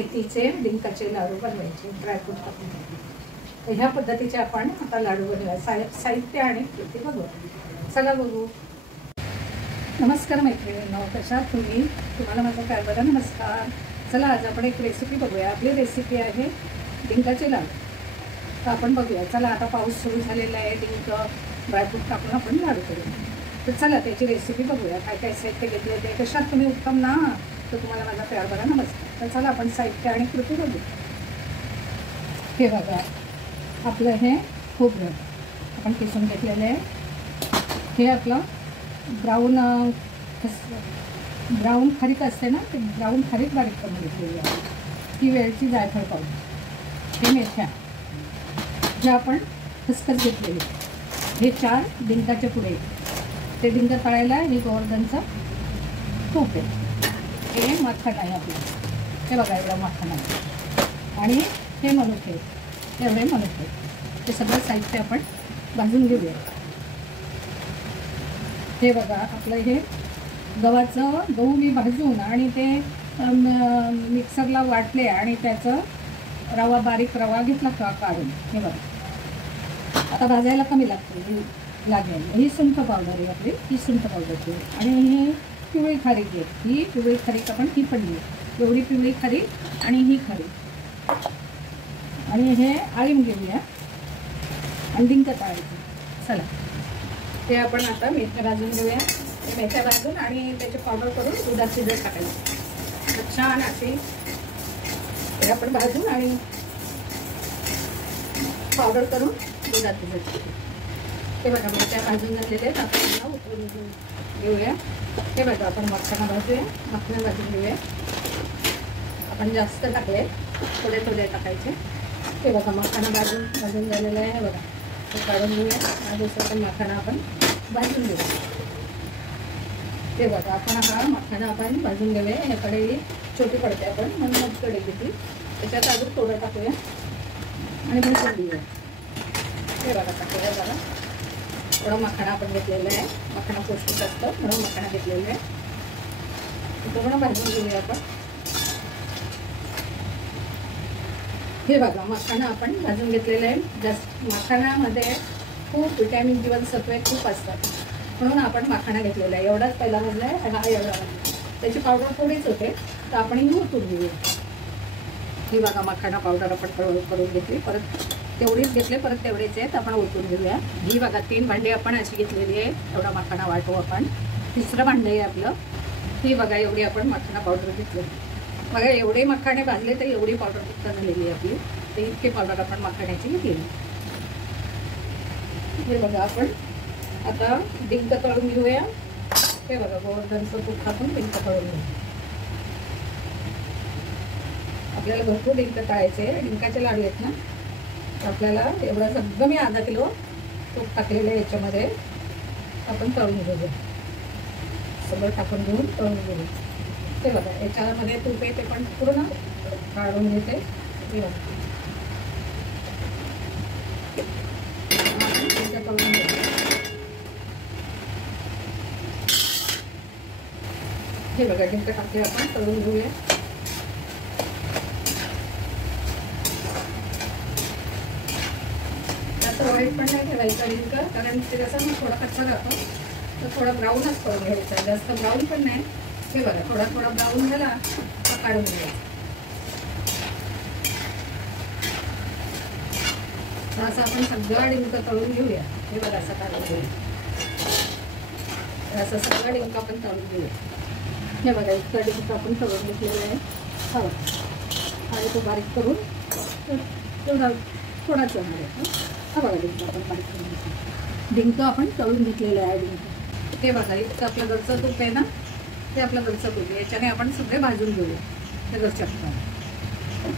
मेथीचे डिंकाचे लाडू बनवायचे ड्रायफ्रूट टाकून. तर ह्या पद्धतीचे आपण आता लाडू बनवूया. साहित्य आणि कृती बघू. चला बघू. नमस्कार मैत्रिणींनो, कशा तुम्ही? तुम्हाला माझा काय बघा नमस्कार. चला आज आपण एक रेसिपी बघूया. आपली रेसिपी आहे डिंकाचे लाडू. तर आपण बघूया. चला आता पाऊस सुरू झालेला आहे. डिंक ड्रायफ्रूट टाकून आपण लाडू करूया. तर चला त्याची रेसिपी बघूया. काय काय साहित्य घेतले ते. कशात तुम्ही उत्तम ना, तर तुम्हाला माझा प्यार बघा नमस्कार. तर चला आपण साहित्य आणि कृती बघू. हे बघा, आपलं हे खोबरं आपण किसून घेतलेलं आहे. हे आपलं ब्राऊन खारीक असते ना, ते ब्राऊन खारीक बारीक करून घेतलेली आहे. ही वेलची जायफळ पावडर. हे मेथ्या ज्या आपण खसखस घेतलेली. हे 4 डिंकाचे पुडे. ते डिंक तळायला हे गोवर्धनचं तूप आहे. हे मठ्ठा आहे आपलं. हे बघा एवढा मठ्ठा आहे. आणि हे मनुके एवढे मनुके. हे सगळं साहित्य आपण भाजून घेऊया. हे बघा आपलं हे गहू मी भाजून आणि ते मिक्सरला वाटले आणि त्याचं बारीक रवा घेतला काढून. हे बघा आता भाजायला कमी लागेल. ही सुंठ पावडर आहे आपली. ही सुंठ पावडरची. आणि ही पिवळी खारीक आहे. ही पिवळी खारीक आपण ही पण घेऊ. एवढी पिवळी खारीक आणि ही खारीक. आणि हे आळीम घेऊया आणि डिंक तळायचं. चला ते आपण आता मेथ्या भाजून घेऊया. मेथ्या भाजून आणि त्याची पावडर करून दुधात शिजत टाकायची. छान अशी हे आपण भाजून आणि पावडर करून दुधात शिजत. हे बघा मेथ्या भाजून झालेले आहेत. आपण उतरून घेऊया. हे बघा आपण मखाना भाजूया. मखाना भाजून घेऊया. आपण जास्त टाकले, थोडे थोडे टाकायचे. हे बघा मखाना भाजून झालेला आहे. हे बघा ते काढून घेऊया. आणि दुसरा पण मखाना आपण भाजून घेऊया. ते बघा आपण हा मखाना आपण भाजून घेऊया. हे कढई छोटी पडते आपण म्हणून मग कढई घेतली. त्याच्यात अजून थोडं टाकूया आणि भाजून घेऊया. हे बघा टाकूया. बघा थोडा मखाना आपण घेतलेला आहे. मखाना पौष्टिक असतं म्हणून मखाना घेतलेला आहे. पूर्ण भाजून घेऊया आपण. हे बघा मखाना आपण भाजून घेतलेलं आहे. जास्त मखाण्यामध्ये खूप विटॅमिन जीवनसत्वे खूप असतात म्हणून आपण मखाना घेतलेला आहे. एवढाच पहिला भाजला आहे. हा एवढा त्याची पावडर थोडीच होते तर आपण ही ओतून घेऊया. ही बघा मखाना पावडर आपण करून घेतली. परत तेवढीच घेतले, परत तेवढेच आहेत आपण ओतून घेऊया. ही बघा 3 भांडी आपण अशी घेतलेली आहे. एवढा मखाना वाटू आपण. तिसरं भांडं आहे आपलं. ही बघा एवढी आपण मखाना पावडर घेतली. बघा एवढे मखाणे भाजले तर एवढी पावडर फक्त झालेली आहे आपली. तर इतकी पावडर आपण मखाण्याची घेतली. हे बघा आपण आता डिंक तळून घेऊया. हे बघा गोवर्धनचं तूप टाकून डिंक तळून घेऊ. आपल्याला भरपूर डिंक तळायचे. डिंकाचे लाडू आहेत ना, आपल्याला एवढं सगळं मी अर्धा किलो तूप टाकलेलं आहे. याच्यामध्ये आपण तळून घेऊया. सगळं टाकून घेऊन तळून घेऊ. ते बघा याच्यामध्ये तूप आहे ते पण पूर्ण काढून घेते. हे बघा तळून घेते. हे बघा डिंक टाकले आपण तळून घेऊया. जास्त वाईट पण नाही ठेवायचा डिंक, कारण ते कसं थोडा कच्चा राहतो. तर थोडा ब्राऊनच करून घ्यायचा. जास्त ब्राऊन पण नाही. हे बघा थोडा ब्राऊन झाला तर काढून घ्यायचा. असं आपण सगळा डिंक तळून घेऊया. हे बघा असं काढून घेऊया. असं सगळा डिंक आपण तळून घेऊया. हे बघा इतका डिंक आपण तळून घेतलेला आहे. हो आणि तो बारीक करून थोडाच होणार आहे. हा बघा डिंक आपण बारीक करून घेतलं. डिंक आपण तळून घेतलेलं आहे. डिंक हे बघा इतकं आपलं घरचं तूप आहे ना, ते आपलं घरचं तूप. याच्याने आपण सगळे भाजून घेऊया. ते घरच्या तुपाने.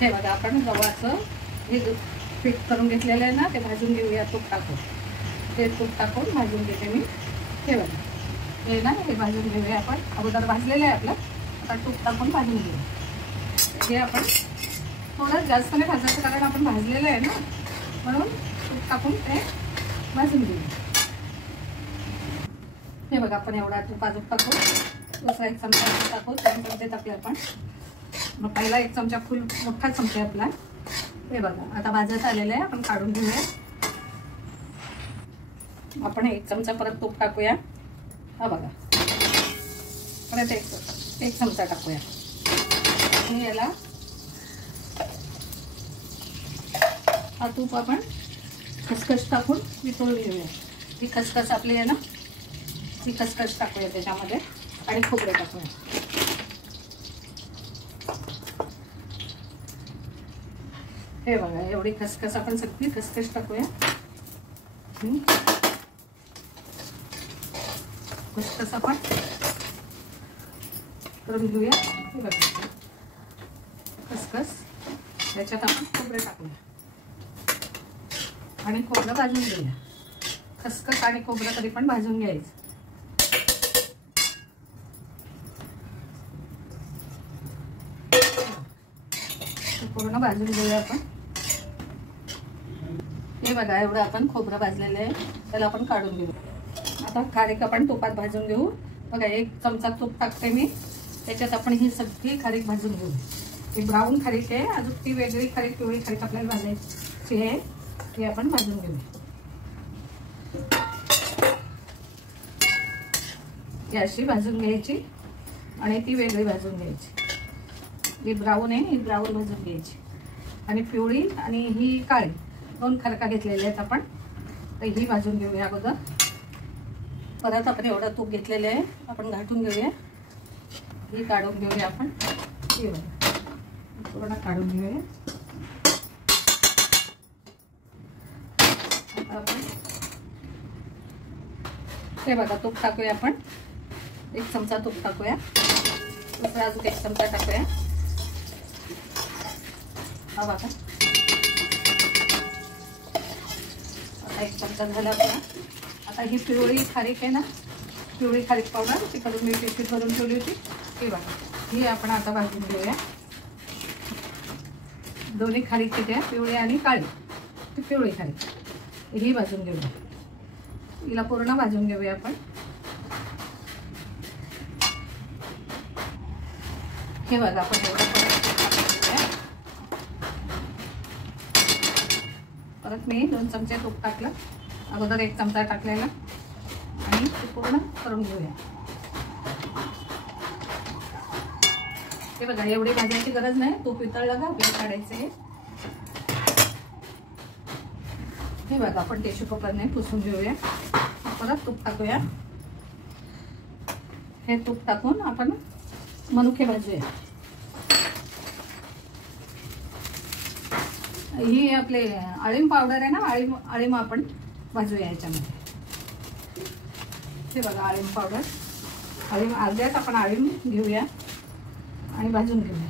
हे बघा आपण गव्हाचं हे पीठ करून घेतलेलं आहे ना, ते भाजून घेऊया. तूप टाकून ते तूप टाकून भाजून घेते मी. हे बघा हे ना हे भाजून घेऊया आपण. अगोदर भाजलेलं आहे आपलं. आता तूप टाकून भाजून घेऊया. हे आपण थोडं जास्त नाही भाजायचं कारण आपण भाजलेलं आहे ना, म्हणून तूप टाकून ते भाजून घेऊया. हे बघा आपण एवढा तूप अजून टाकू. दुसरा एक चमचा टाकू. 3 चमचे टाकले आपण. मग पहिला एक चमचा फुल मोठा चमचा आपला हे बघा आता भाजत आलेलं आहे. आपण काढून घेऊया. आपण एक चमचा परत तूप टाकूया. हा बघा परत एक चमचा टाकूया. आणि याला हा तूप आपण खसखस टाकून वितळून घेऊया. ही खसखस आपली आहे ना ती खसखस टाकूया त्याच्यामध्ये आणि खोबरे टाकूया. हे बघा एवढी खसखस आपण सगळी खसखस टाकूया. खसखस आपण करून घेऊया. हे बघा खसखस त्याच्यात आपण खोबरे टाकूया आणि खोबरं भाजून घेऊया. खसखस आणि खोबरं कधी पण भाजून घ्यायचं. पूर्ण भाजून घेऊया आपण. हे बघा एवढं आपण खोबरं भाजलेलं आहे त्याला आपण काढून घेऊ. आता खारीक आपण तुपात भाजून घेऊ. बघा एक चमचा तूप टाकते मी. त्याच्यात आपण ही सगळी खारीक भाजून घेऊ. ही ब्राऊन खारीक आहे. अजून ती वेगळी खारीक पिवळी खारीक आपल्याला भाजायची आहे. ती आपण भाजून घेऊ. ही अशी भाजून घ्यायची आणि ती वेगळी भाजून घ्यायची. ही ब्राऊन आहे ही ब्राऊन भाजून घ्यायची आणि पिवळी आणि ही काळी दोन खारका घेतलेल्या आहेत आपण. तर ही भाजून घेऊया अगोदर. परत आपण एवढं तूप घेतलेलं आहे आपण घाटून घेऊया. ही काढून घेऊया आपण. ही बघा पूर्ण काढून घेऊया. आपण हे बघा तूप टाकूया आपण. एक चमचा तूप टाकूया. दुसरा अजून एक चमचा टाकूया. हा बघा आता एक चमचा झाला आपला. आता ही पिवळी खारीक आहे ना पिवळी खारीक पावडर ती करून मी पिशवीत भरून ठेवली होती. ही बघा ही आपण आता भाजून घेऊया. दोन्ही खारीक किती पिवळी आणि काळी. ती पिवळी खारीक ही भाजून घेऊया. हिला पूर्ण भाजून घेऊया आपण. हे बघा आपण एवढं परत मी 2 चमचे तूप टाकलं. अगोदर 1 चमचा टाकलेला आणि ते पूर्ण करून घेऊया. हे बघा एवढी भाजायची गरज नाही. तूप वितळलं का आपल्याला काढायचे. हे बघा आपण टिश्यू पेपरने पुसून घेऊया. परत तूप टाकूया. हे तूप टाकून आपण मनुके भाजूया. ही आपले अळीम पावडर आहे ना अळीम आपण भाजूया याच्यामध्ये. हे बघा अळीम पावडर अळीम अर्ध्याच आपण अळीम घेऊया आणि भाजून घेऊया.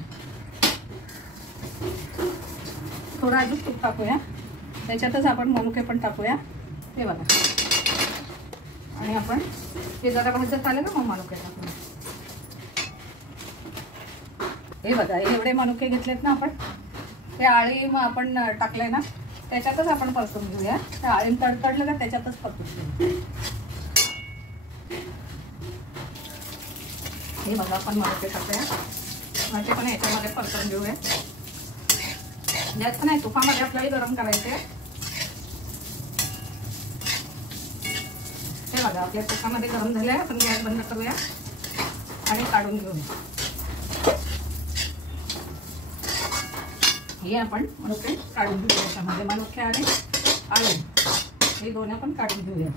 थोडं अजून तूप टाकूया. त्याच्यातच आपण मनुके पण टाकूया. हे बघा आणि आपण हे जरा भाजत आलं ना मग मनुके टाकूया. हे बघा एवढे मनुके घेतलेत ना आपण. ते अळीम आपण टाकले ना त्याच्यातच आपण परतून घेऊया. ते अळीम तडतडलं का त्याच्यातच परतून घेऊया. हे बघा आपण मनुके टाकूया. मनुके पण याच्यामध्ये परतून घेऊया. जास्त नाही तुपामध्ये आपल्याला गरम करायचे. हे बघा आपल्या तुपामध्ये गरम झाले. आपण गॅस बंद करूया आणि काढून घेऊया. हे आपण मनुके काढून घेऊया. त्याच्यामध्ये मनुके आणि अळीम हे दोन्ही आपण काढून घेऊया.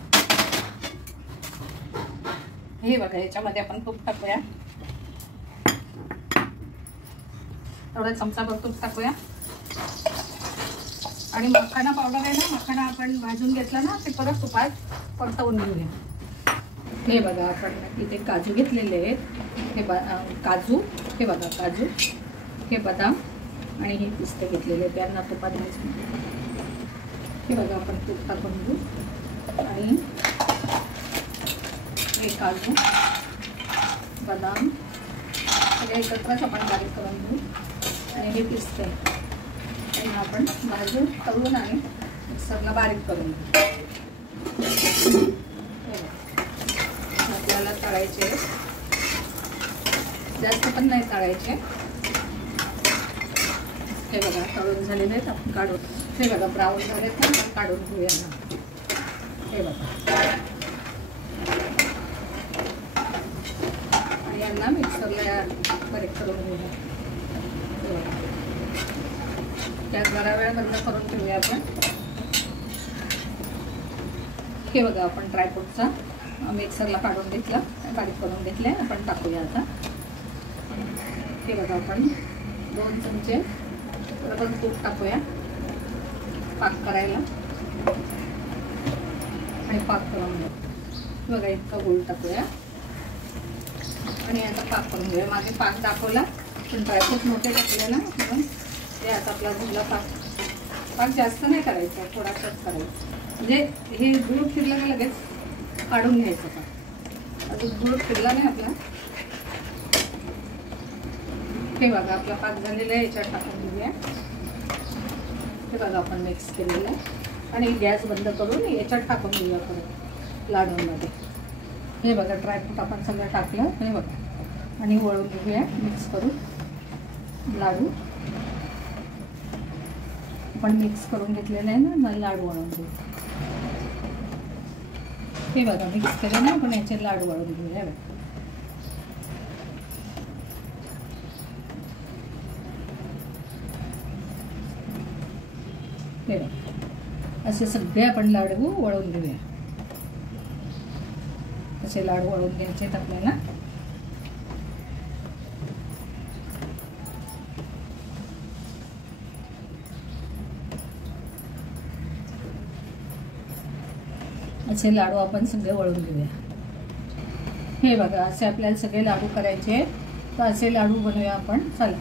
हे बघा याच्यामध्ये आपण तूप टाकूया. थोडा चमचाभर तूप टाकूया आणि मखाना पावडर आहे ना मखाना आपण भाजून घेतला ना ते परत तुपात परतवून घेऊया. हे बघा आपण इथे काजू घेतलेले आहेत. हे काजू हे बघा काजू हे बदाम आणि हे पिस्ते घेतलेले त्यांना तुपात भाजून. हे बघा आपण तूप टाकून घेऊ आणि हे काजू बदाम सगळे एकत्रच आपण बारीक करून घेऊ आणि हे पिस्ते आणि आपण भाजून तळून आणि मिक्सरला बारीक करून घेऊ. आपल्याला तळायचे जास्त पण नाही तळायचे. हे बघा तळून झालेले आहेत, आपण काढून हे बघा ब्राऊन झाले तर आपण काढून घेऊया ना. हे बघा आणि यांना मिक्सरला बारीक करून घेऊया. गॅस बरा वेळ बंद करून ठेवूया आपण. हे बघा आपण ड्रायफ्रूटचा मिक्सरला काढून घेतला, बारीक करून घेतले. आपण टाकूया आता. हे बघा आपण 2 चमचे आपण तूप टाकूया पाक करायला आणि पाक करून घेऊ. बघा इतका गूळ टाकूया आणि आता पाक करून घेऊया. मागे पाक दाखवला पण ड्रायफ्रूट मोठे टाकले ना म्हणून ते आता आपला गुळला पाक जास्त नाही करायचा, थोडासाच करायचा. म्हणजे हे गूळ फिरलं की लगेच काढून घ्यायचं. पाक अजून गूळ फिरला नाही आपला. हे बघा आपला पाक झालेला आहे, याच्यात टाकून घेऊया. हे बघा आपण मिक्स केलेलं आहे आणि गॅस बंद करून याच्यात टाकून घेऊया परत लाडूंमध्ये. हे बघा ड्रायफ्रूट आपण सगळं टाकलं. हे बघा आणि वळून घेऊया मिक्स करून लाडू. आपण मिक्स करून घेतलेलं आहे ना, लाडू वळून घेऊ. हे बघा मिक्स केलं ना आपण, याचे लाडू वळून घेऊया. हे बघा असे सगळे आपण लाडू वळून घेऊया. असे लाडू वळून घ्यायचे आहेत आपल्याला. असे लाडू आपण सगळे वळून घेऊया. हे बघा असे आपल्याला सगळे लाडू करायचे, तर असे लाडू बनवूया आपण. चला